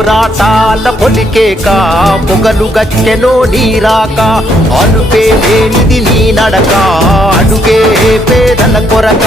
పోరాటాల పొలికేక పొగలు గచ్చెనో నీరాక అలుపే లేనిది నీ నడక అడుగే పేదల కొరక